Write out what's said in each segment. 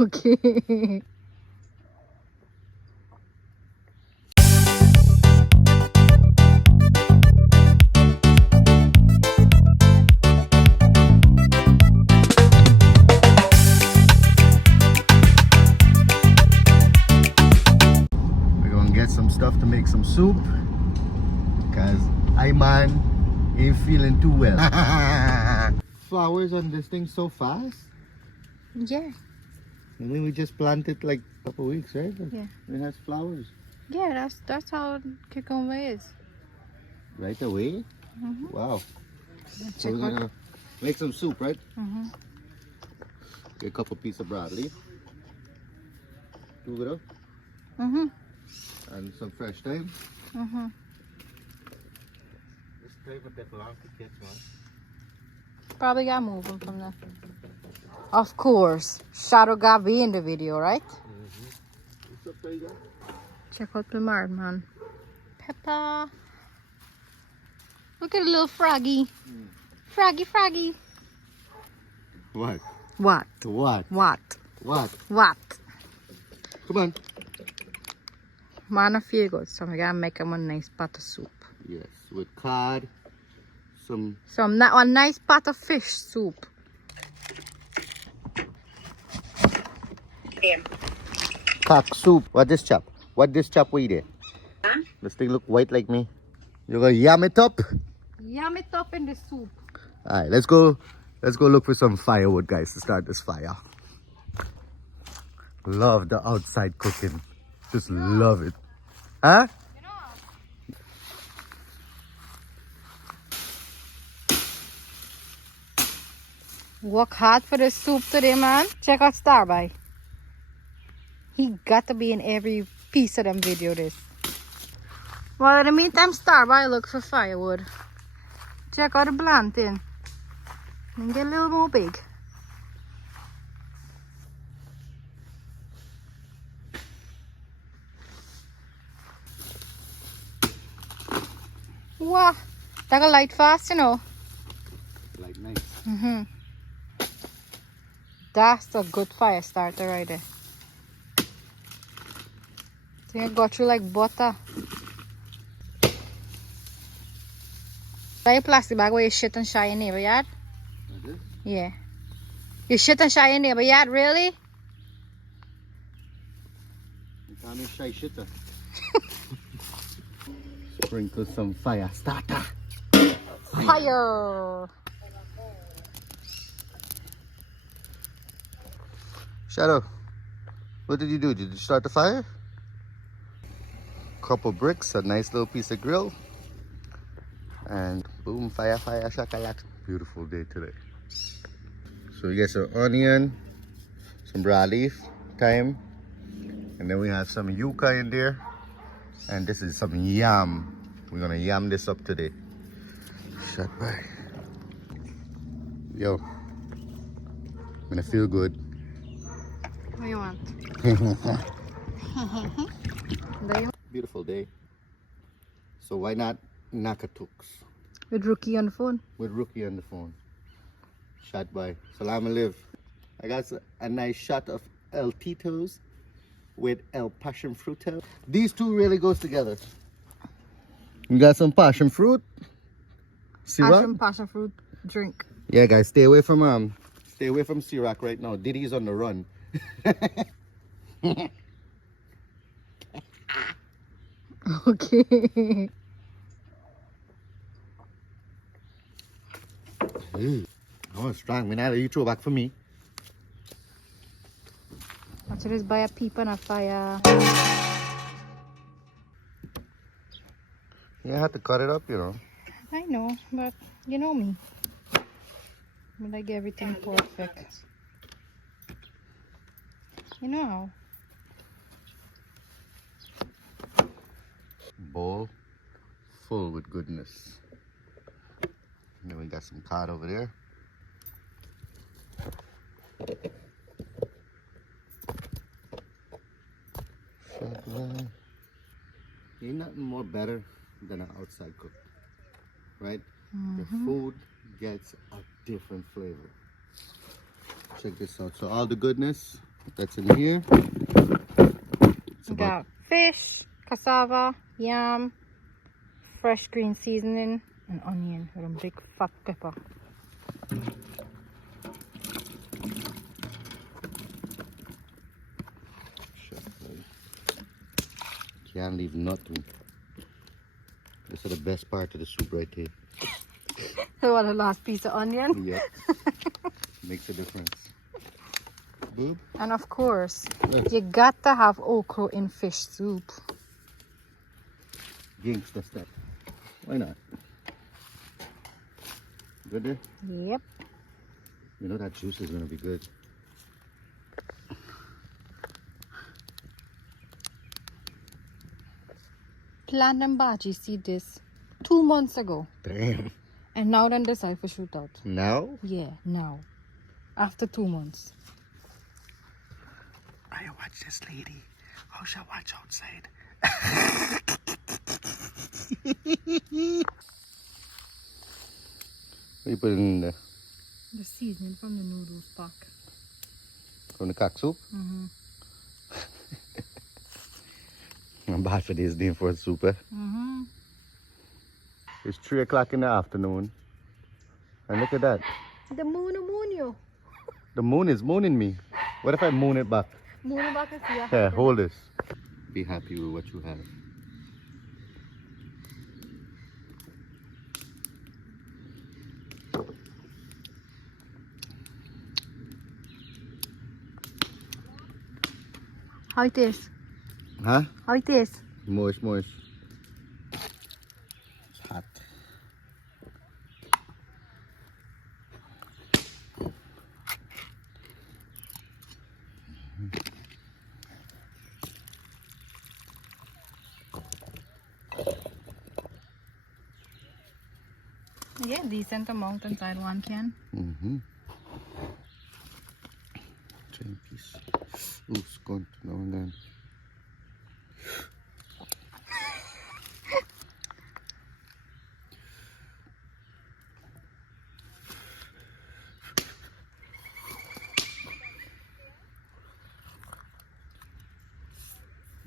Okay. We're gonna get some stuff to make some soup, cause I man ain't feeling too well. Flowers on this thing so fast. Yeah. I mean, we just planted like a couple weeks, right? Yeah. It has flowers Yeah, that's how cucumber is. right away. Wow. So Check we're out. gonna make some soup, right? Mm-hmm. Get a couple pieces of broadleaf, two it up, Mm-hmm. and some fresh thyme. Mm-hmm. This thyme would take long to catch, man. Probably got moving from there. Of course. Shadow got be in the video, right? What's up, Tiger? Check out the mard, man. Peppa. Look at the little froggy. Froggy, froggy. What? What? What? What? What? What? Come on. Man, I feel good, so we gotta make him a nice pot of soup. Yes, with cod, some A nice pot of fish soup. cock soup. What this chop? What this chop we did? Huh? This thing look white like me. You gonna yam it up? Yum it up in the soup. Alright, let's go look for some firewood, guys, to start this fire. Love the outside cooking. Just love it. Huh? Work hard for the soup today, man. Check out Starby. He got to be in every piece of them video this. Well, in the meantime, Starby look for firewood. Check out the planting. And get a little more big. Wow, that got light fast, you know. Like nice. Mm-hmm. That's a good fire starter right there. think it got you like butter. Buy a plastic bag where you shit and shy in your neighbor yard? Yeah. You shit and shy in your neighbor yard, really? You call me shy shitter. Sprinkle some fire starter. Fire! Shadow, what did you do? Did you start the fire? Couple bricks, a nice little piece of grill, and boom, fire, fire, shakalak. Beautiful day today. So we get some onion, some broadleaf, thyme, and then we have some yuca in there, and this is some yam. We're gonna yam this up today. Shut by. Yo, I'm gonna feel good. What do you want? Beautiful day. So why not Nakatuks With Rookie on the phone. with Rookie on the phone? Shot by Salam Aliv. I got a nice shot of El Tito's with El Passion Fruto. These two really goes together. You got some passion fruit. Syrup. Passion fruit drink. Yeah, guys, stay away from Syrup right now. Diddy's on the run. Okay. Oh, it's strong. Man, you throw back for me. Watch this by a peep and a fire. You have to cut it up, you know. I know, but you know me. I like everything perfect. You know how. Bowl full with goodness. And then we got some cod over there. Ain't nothing more better than an outside cook, right? The food gets a different flavor. Check this out. So all the goodness that's in here. We got fish, cassava, yam, fresh green seasoning, and onion with a big fat pepper. Can't leave nothing. This is the best part of the soup right here. What, the last piece of onion? Yep. Makes a difference. Boob. And of course, you got to have okra in fish soup. Gangsta step. Why not? Good there? Yep. You know that juice is gonna be good. Plant and bhaji seed this 2 months ago. Damn. And now then decide for shoot out. Now? Yeah, now. After 2 months. I watch this lady. How shall I watch outside? What you put in there? The seasoning from the noodles pack. From the cock soup? Mm-hmm. I'm bad for this day for a soup, eh? Mm-hmm. It's 3 o'clock in the afternoon. And look at that. The moon you. The moon is mooning me. What if I moon it back? Moon back is here. Here, hold this. Be happy with what you have. How it is? Huh? How it is? Moist, moist. It's hot. Yeah, decent amount inside one can. Mm-hmm. Chain piece. Ooh, skunt now and then.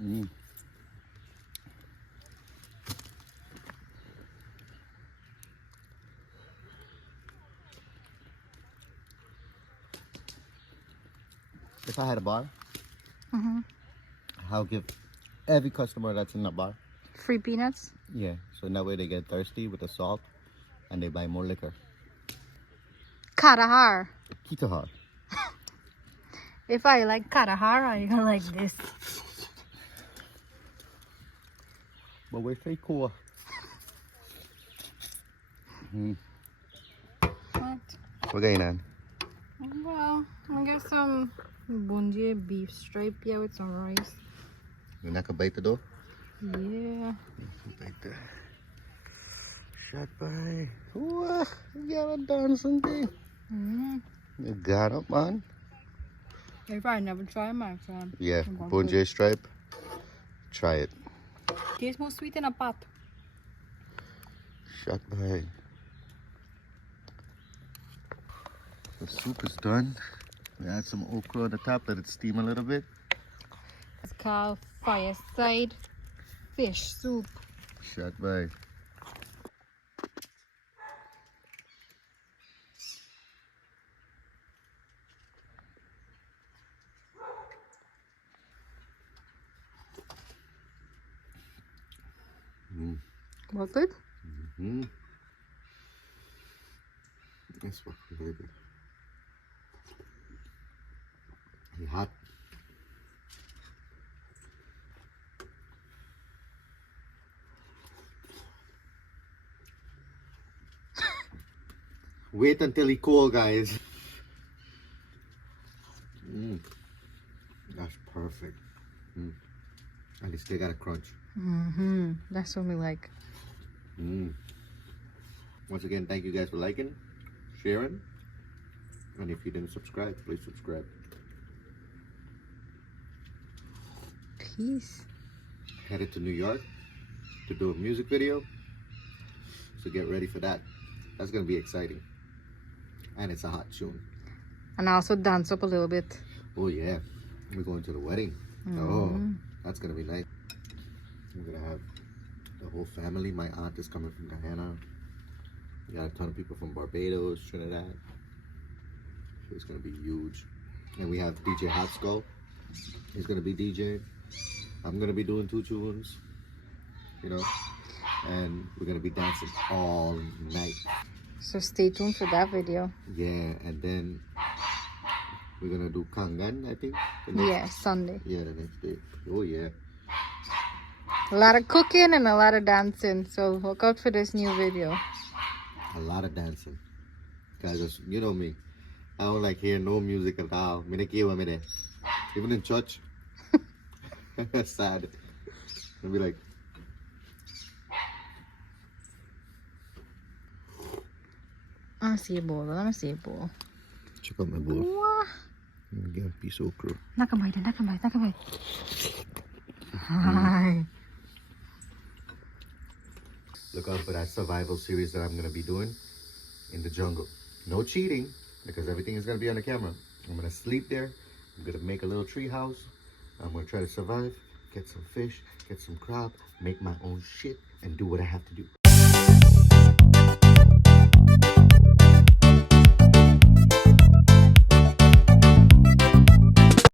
Mm. If I had a bar, I'll give every customer that's in the bar. Free peanuts? Yeah, so in that way they get thirsty with the salt and they buy more liquor. Katahar. Kitahar. If I like Katahar, I'm gonna like this. But we're very cool. What? What going on? Well, I get some bunjie beef stripe here with some rice. You're not gonna bite the dough? Yeah. Bite the shot by. Ooh, you got a dancing thing. You got it, man. If I never try my son. Yeah, bunjie stripe. Try it. Tastes more sweet in a pot. Shot by. The soup is done. We add some okra on the top, let it steam a little bit. It's called fireside fish soup. Shot by. Was it? That's what very good. It's hot. Wait until he cool, guys. That's perfect. And it still got a crunch. That's what we like. Once again, thank you guys for liking, sharing, and if you didn't subscribe, please subscribe. Peace. Headed to New York to do a music video, so get ready for that. That's gonna be exciting. And it's a hot tune. And also dance up a little bit. Oh yeah, we're going to the wedding. Oh, that's gonna be nice. We're gonna have the whole family. My aunt is coming from Guyana. We got a ton of people from Barbados, Trinidad. So it's gonna be huge. And we have DJ Hot Skull. He's gonna be DJ. I'm gonna be doing 2 tunes, you know, and we're gonna be dancing all night. So stay tuned for that video. Yeah, and then we're gonna do Kangan, I think. Yeah, Sunday. Yeah, the next day. Oh yeah. A lot of cooking and a lot of dancing. So look out for this new video. A lot of dancing. Guys, you know me. I don't like hearing no music at all. Even in church. That's sad. I'll be like, Let me see a bowl. Let me see a bowl. check out my bowl. What? Let me get a piece of okra. Nakamay. Hi. Look out for that survival series that I'm gonna be doing in the jungle. No cheating, because everything is gonna be on the camera. I'm gonna sleep there. I'm gonna make a little tree house. I'm gonna try to survive, get some fish, get some crab, make my own shit, and do what I have to do.